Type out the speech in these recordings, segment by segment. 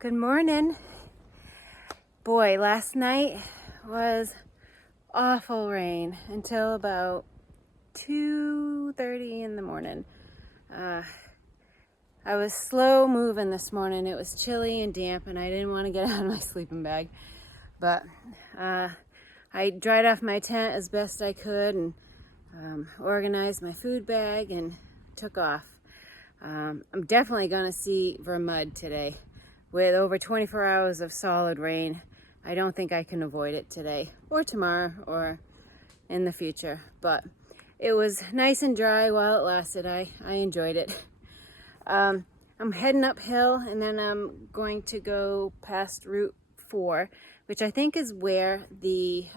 Good morning. Boy, last night was awful rain until about 2:30 in the morning. I was slow moving this morning. It was chilly and damp and I didn't want to get out of my sleeping bag. But I dried off my tent as best I could and organized my food bag and took off. I'm definitely going to see Vermud today. With over 24 hours of solid rain, I don't think I can avoid it today or tomorrow or in the future. But it was nice and dry while it lasted. I enjoyed it. I'm heading uphill and then I'm going to go past Route 4, which I think is where the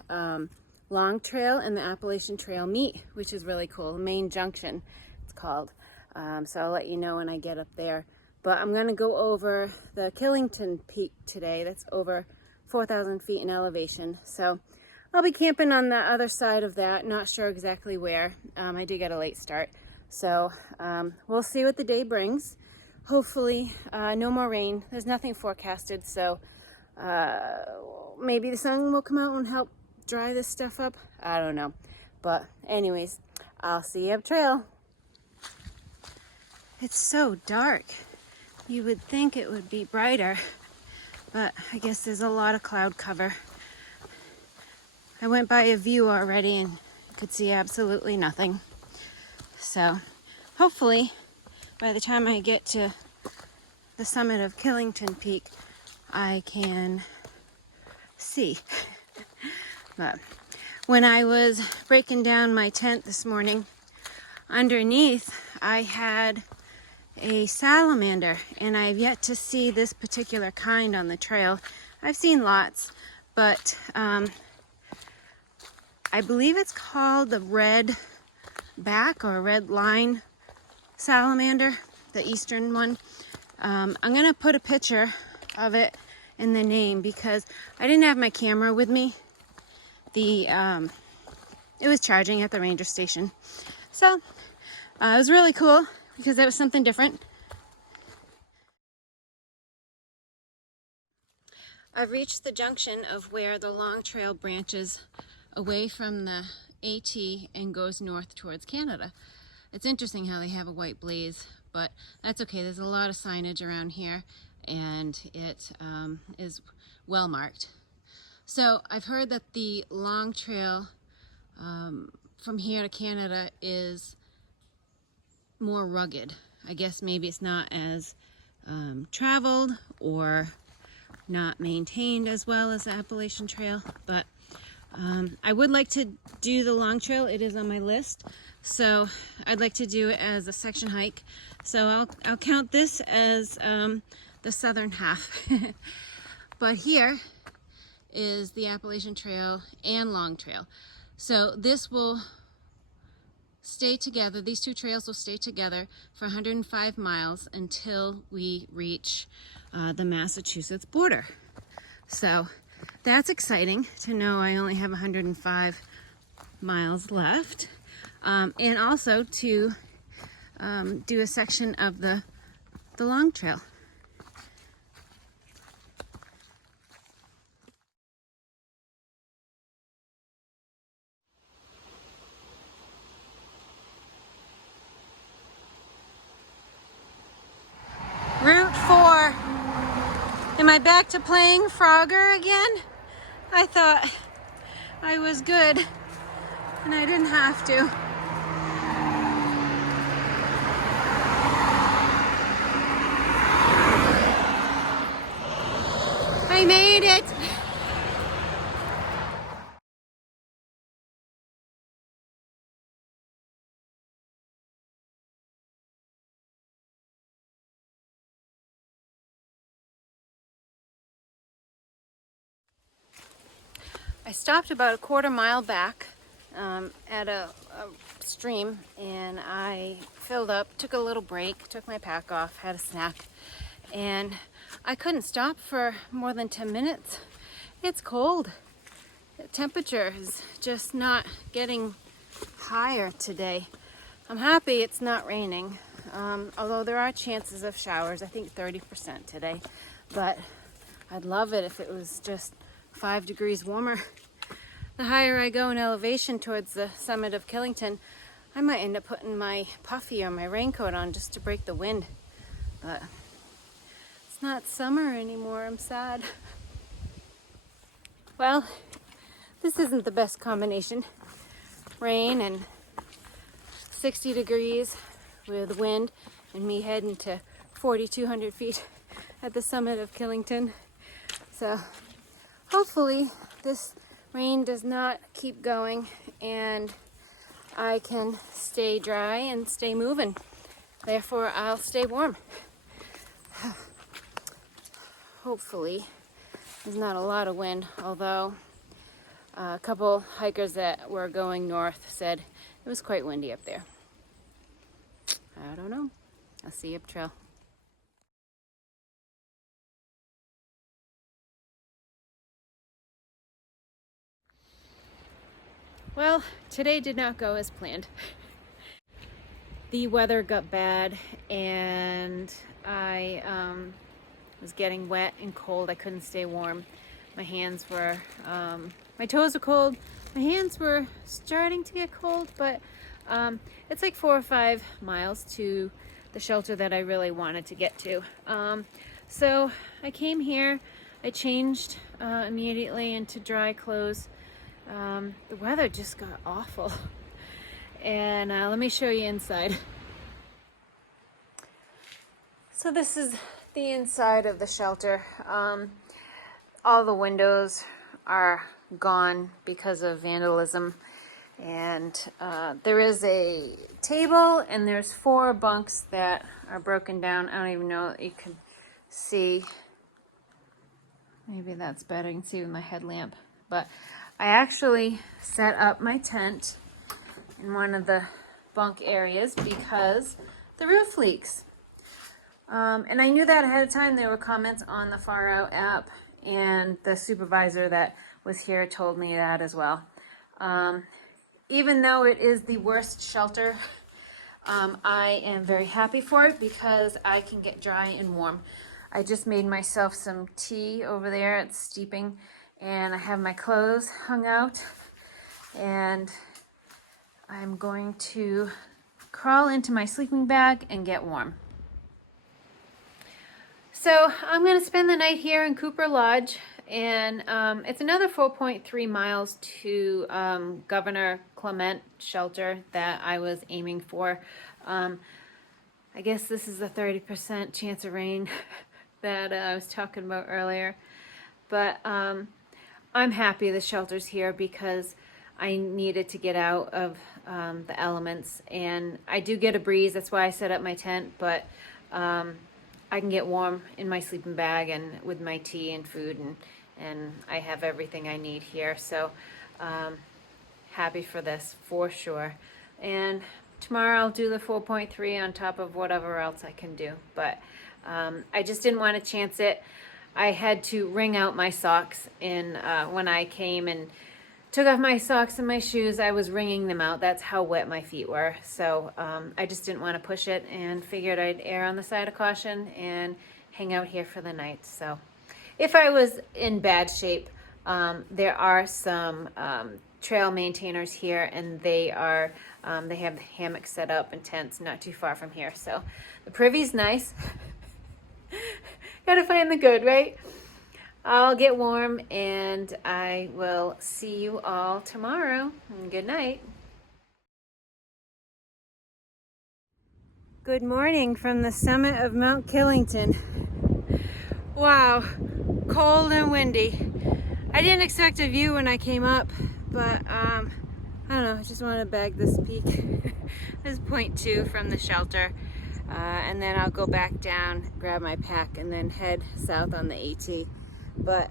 Long Trail and the Appalachian Trail meet, which is really cool. Main Junction, it's called. So I'll let you know when I get up there. But I'm going to go over the Killington peak today. That's over 4,000 feet in elevation. So I'll be camping on the other side of that. Not sure exactly where. I did get a late start. So we'll see what the day brings. Hopefully no more rain. There's nothing forecasted. So maybe the sun will come out and help dry this stuff up. I don't know. But anyways, I'll see you up trail. It's so dark. You would think it would be brighter, but I guess there's a lot of cloud cover. I went by a view already and could see absolutely nothing. So hopefully by the time I get to the summit of Killington Peak, I can see. But when I was breaking down my tent this morning, underneath I had a salamander, and I've yet to see this particular kind on the trail. I've seen lots, but I believe it's called the red back or red line salamander, the eastern one. I'm gonna put a picture of it in the name because I didn't have my camera with me. It was charging at the ranger station, so it was really cool because that was something different. I've reached the junction of where the Long Trail branches away from the AT and goes north towards Canada. It's interesting how they have a white blaze, but that's okay. There's a lot of signage around here and it is well marked. So I've heard that the Long Trail from here to Canada is more rugged. I guess maybe it's not as traveled or not maintained as well as the Appalachian Trail, but I would like to do the Long Trail. It is on my list, so I'd like to do it as a section hike. So I'll count this as the southern half. But here is the Appalachian Trail and Long Trail. So this will stay together. These two trails will stay together for 105 miles until we reach the Massachusetts border. So that's exciting to know I only have 105 miles left. And also to do a section of the Long Trail. Route 4. Am I back to playing Frogger again? I thought I was good and I didn't have to. I made it! I stopped about a quarter mile back at a stream and I filled up, took a little break, took my pack off, had a snack, and I couldn't stop for more than 10 minutes. It's cold. The temperature is just not getting higher today. I'm happy it's not raining, although there are chances of showers, I think 30% today. but I'd love it if it was just 5 degrees warmer. The higher I go in elevation towards the summit of Killington, I might end up putting my puffy or my raincoat on just to break the wind. But it's not summer anymore, I'm sad. Well, this isn't the best combination. Rain and 60 degrees with wind and me heading to 4,200 feet at the summit of Killington. So hopefully this rain does not keep going and I can stay dry and stay moving. Therefore, I'll stay warm. Hopefully, there's not a lot of wind, although a couple hikers that were going north said it was quite windy up there. I don't know. I'll see you up trail. Well, today did not go as planned. The weather got bad and I was getting wet and cold. I couldn't stay warm. My hands were, my toes were cold. My hands were starting to get cold, but it's like 4 or 5 miles to the shelter that I really wanted to get to. So I came here, I changed immediately into dry clothes. The weather just got awful. And let me show you inside. So this is the inside of the shelter. All the windows are gone because of vandalism. And there is a table and there's 4 bunks that are broken down. I don't even know if you can see. Maybe that's better. You can see with my headlamp. But I actually set up my tent in one of the bunk areas because the roof leaks. And I knew that ahead of time. There were comments on the Far Out app, and the supervisor that was here told me that as well. Even though it is the worst shelter, I am very happy for it because I can get dry and warm. I just made myself some tea over there. It's steeping, and I have my clothes hung out, and I'm going to crawl into my sleeping bag and get warm. So I'm going to spend the night here in Cooper Lodge, and it's another 4.3 miles to Governor Clement shelter that I was aiming for. I guess this is the 30% chance of rain that I was talking about earlier. But I'm happy the shelter's here because I needed to get out of the elements, and I do get a breeze. That's why I set up my tent, but I can get warm in my sleeping bag and with my tea and food, and I have everything I need here. So happy for this for sure. And tomorrow I'll do the 4.3 on top of whatever else I can do. But I just didn't want to chance it. I had to wring out my socks, and when I came and took off my socks and my shoes, I was wringing them out. That's how wet my feet were. So I just didn't want to push it and figured I'd err on the side of caution and hang out here for the night. So if I was in bad shape, there are some trail maintainers here, and they have hammocks set up and tents not too far from here. So the privy's nice. Gotta find the good, right? I'll get warm, and I will see you all tomorrow. Good night. Good morning from the summit of Mount Killington. Wow, cold and windy. I didn't expect a view when I came up, but I don't know, I just wanted to bag this peak. This is point 2 from the shelter. And then I'll go back down, grab my pack, and then head south on the AT. But,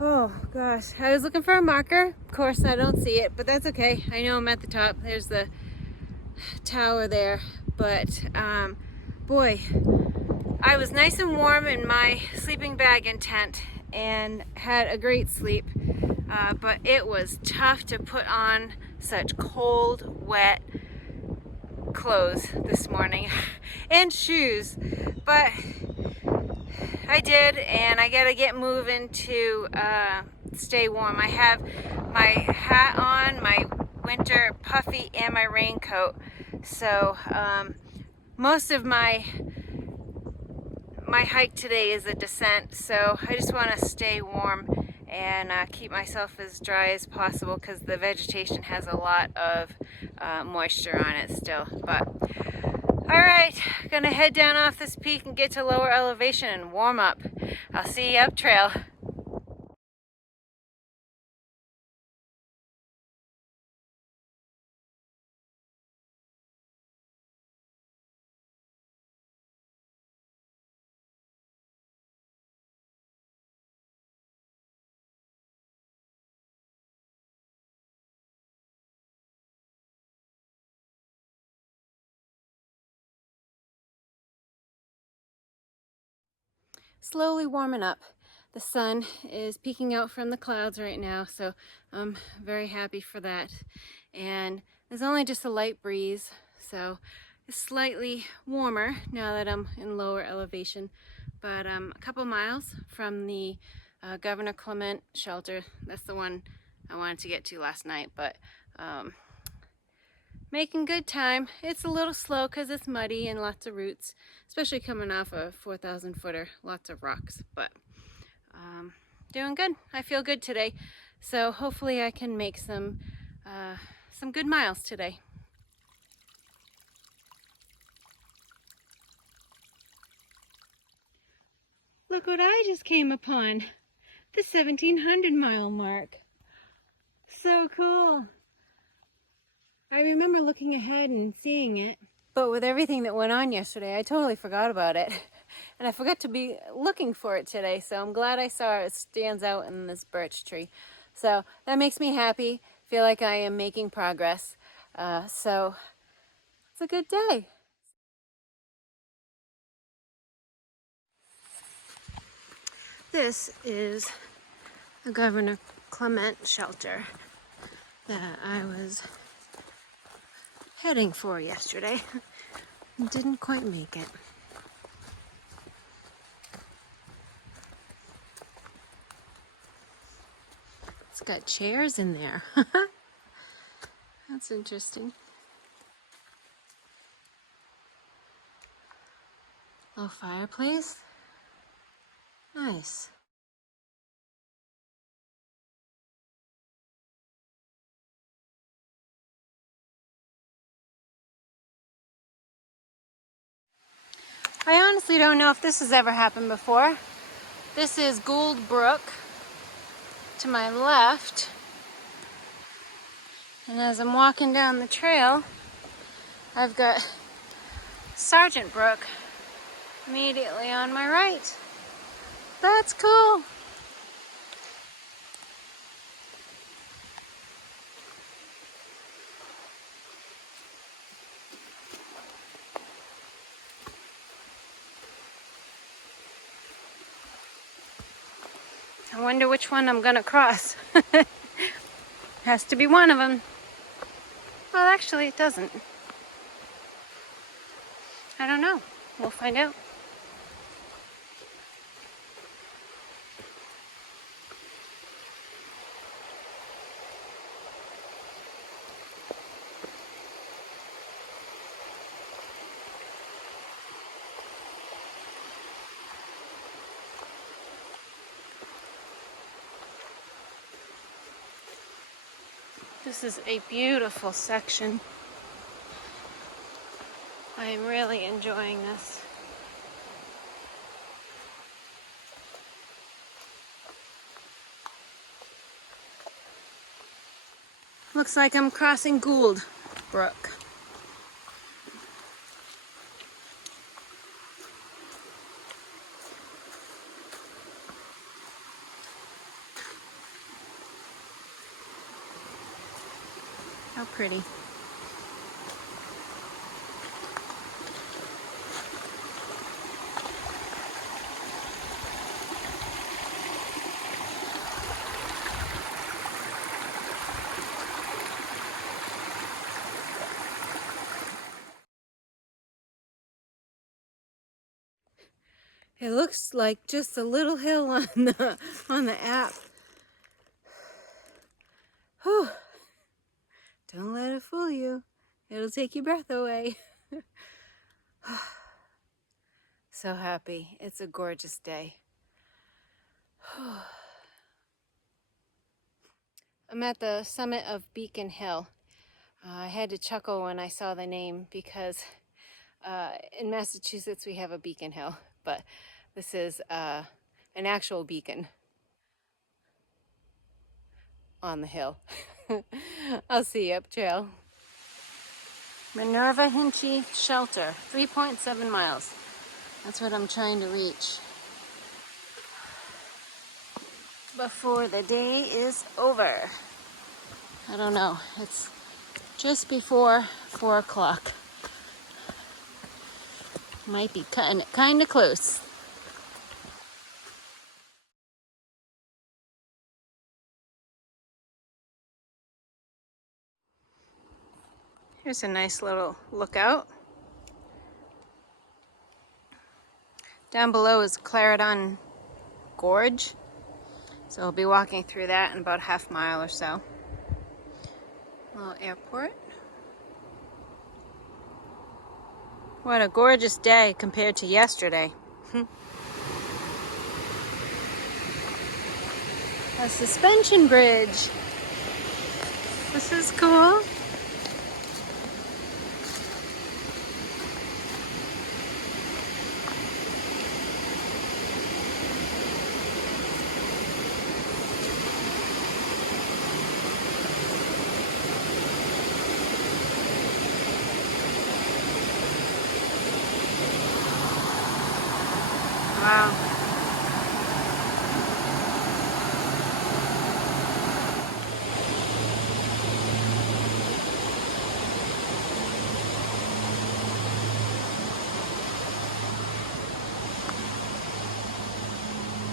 oh gosh, I was looking for a marker. Of course, I don't see it, but that's okay. I know I'm at the top. There's the tower there. But, boy, I was nice and warm in my sleeping bag and tent and had a great sleep. But it was tough to put on such cold, wet clothes this morning and shoes. But I did, and I gotta get moving to stay warm. I have my hat on, my winter puffy, and my raincoat. So most of my hike today is a descent, so I just want to stay warm and keep myself as dry as possible because the vegetation has a lot of moisture on it still. But alright, gonna head down off this peak and get to lower elevation and warm up. I'll see you up trail. Slowly warming up. The sun is peeking out from the clouds right now, so I'm very happy for that. And there's only just a light breeze, so it's slightly warmer now that I'm in lower elevation. But a couple miles from the Governor Clement shelter. That's the one I wanted to get to last night, but making good time. It's a little slow because it's muddy and lots of roots, especially coming off a 4,000 footer, lots of rocks, but doing good. I feel good today, so hopefully I can make some good miles today. Look what I just came upon, the 1,700 mile mark. So cool. I remember looking ahead and seeing it, but with everything that went on yesterday, I totally forgot about it. And I forgot to be looking for it today, so I'm glad I saw it. It stands out in this birch tree. So that makes me happy, feel like I am making progress. So it's a good day. This is the Governor Clement shelter that I was heading for yesterday. Didn't quite make it. It's got chairs in there. That's interesting. Little fireplace. Nice. I honestly don't know if this has ever happened before. This is Gould Brook to my left. And as I'm walking down the trail, I've got Sergeant Brook immediately on my right. That's cool. I wonder which one I'm gonna cross. Has to be one of them. Well, actually it doesn't. I don't know. We'll find out. This is a beautiful section. I am really enjoying this. Looks like I'm crossing Gould Brook. How pretty. It looks like just a little hill on the app. Whew. Don't let it fool you. It'll take your breath away. So happy. It's a gorgeous day. I'm at the summit of Beacon Hill. I had to chuckle when I saw the name because in Massachusetts we have a Beacon Hill, but this is an actual beacon on the hill. I'll see you up trail. Minerva Hinchy Shelter, 3.7 miles. That's what I'm trying to reach before the day is over. I don't know, it's just before 4 o'clock. Might be cutting it kind of close. Here's a nice little lookout. Down below is Clarendon Gorge. So I'll be walking through that in about a half mile or so. Little airport. What a gorgeous day compared to yesterday. A suspension bridge. This is cool. Wow.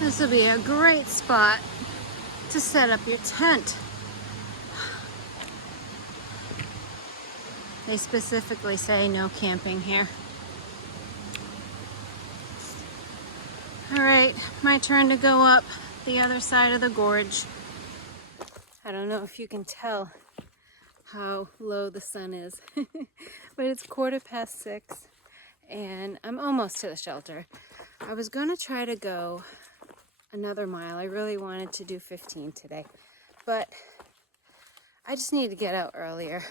This will be a great spot to set up your tent. They specifically say no camping here. All right, my turn to go up the other side of the gorge. I don't know if you can tell how low the sun is, but it's 6:15 and I'm almost to the shelter. I was gonna try to go another mile. I really wanted to do 15 today, but I just need to get out earlier.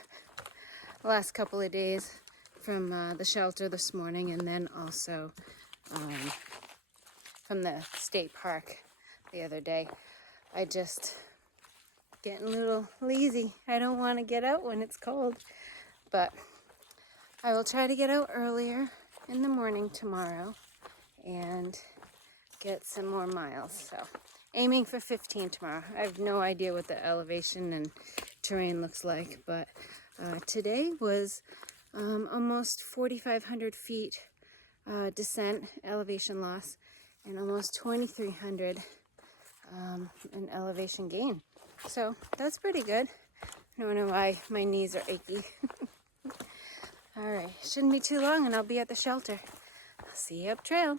The last couple of days from the shelter this morning, and then also from the state park the other day. I just getting a little lazy. I don't want to get out when it's cold, but I will try to get out earlier in the morning tomorrow and get some more miles. So aiming for 15 tomorrow. I have no idea what the elevation and terrain looks like, but today was almost 4,500 feet descent elevation loss and almost 2,300 in elevation gain. So that's pretty good. I don't know why my knees are achy. All right, shouldn't be too long and I'll be at the shelter. I'll see you up trail.